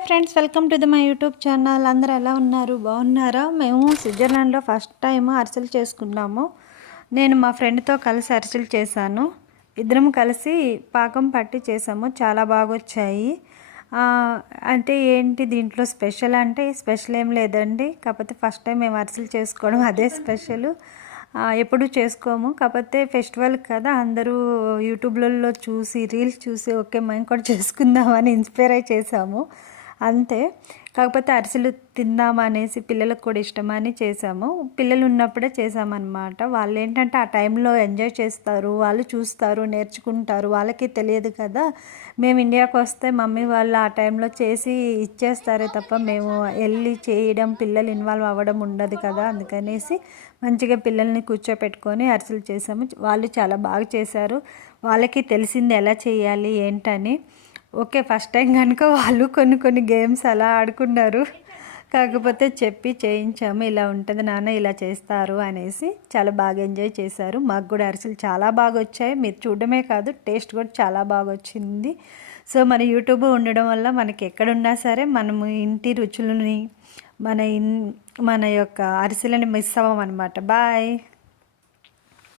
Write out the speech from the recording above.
Hi friends, welcome to my YouTube channel. అందరూ ఎలా ఉన్నారు? బాగున్నారా? మేము స్విట్జర్లాండ్లో ఫస్ట్ టైం అరిసెలు చేసుకున్నాము. నేను మా ఫ్రెండ్తో కలిసి అరిసెలు చేశాను. ఇద్దరం కలిసి పాకం పట్టి చేసాము. చాలా బాగా వచ్చాయి. అంటే ఏంటి దీంట్లో స్పెషల్ అంటే స్పెషల్ ఏం లేదండి. కాకపోతే ఫస్ట్ టైం మేము అరిసెలు చేసుకోవడం అదే స్పెషల్. ఎప్పుడు చేసుకోము. కాకపోతే ఫెస్టివల్ కదా, అందరూ యూట్యూబ్లలో చూసి రీల్స్ చూసి ఓకే మేము కూడా చేసుకుందామని ఇన్స్పైర్ అయి చేసాము అంతే. కాకపోతే అరిసెలు తిందామనేసి పిల్లలకు కూడా ఇష్టమని చేసాము. పిల్లలు ఉన్నప్పుడే చేసామన్నమాట. వాళ్ళు ఏంటంటే ఆ టైంలో ఎంజాయ్ చేస్తారు, వాళ్ళు చూస్తారు, నేర్చుకుంటారు. వాళ్ళకి తెలియదు కదా. మేము ఇండియాకి వస్తే మమ్మీ వాళ్ళు ఆ టైంలో చేసి ఇచ్చేస్తారే తప్ప మేము వెళ్ళి చేయడం, పిల్లలు ఇన్వాల్వ్ అవ్వడం ఉండదు కదా. అందుకనేసి మంచిగా పిల్లల్ని కూర్చోపెట్టుకొని అరిసెలు చేసాము. వాళ్ళు చాలా బాగా చేశారు. వాళ్ళకి తెలిసింది ఎలా చేయాలి ఏంటని. ఓకే, ఫస్ట్ టైం కనుక వాళ్ళు కొన్ని గేమ్స్ అలా ఆడుకున్నారు. కాకపోతే చెప్పి చేయించాము, ఇలా ఉంటుంది నాన్న, ఇలా చేస్తారు అనేసి. చాలా బాగా ఎంజాయ్ చేశారు. మాకు కూడా అరిసెలు చాలా బాగా వచ్చాయి. మీరు చూడడమే కాదు, టేస్ట్ కూడా చాలా బాగా వచ్చింది. సో మన యూట్యూబ్ ఉండడం వల్ల మనకి ఎక్కడున్నా సరే మనము ఇంటి రుచులని మన యొక్క అరిసెలని మిస్ అవ్వమన్నమాట. బాయ్.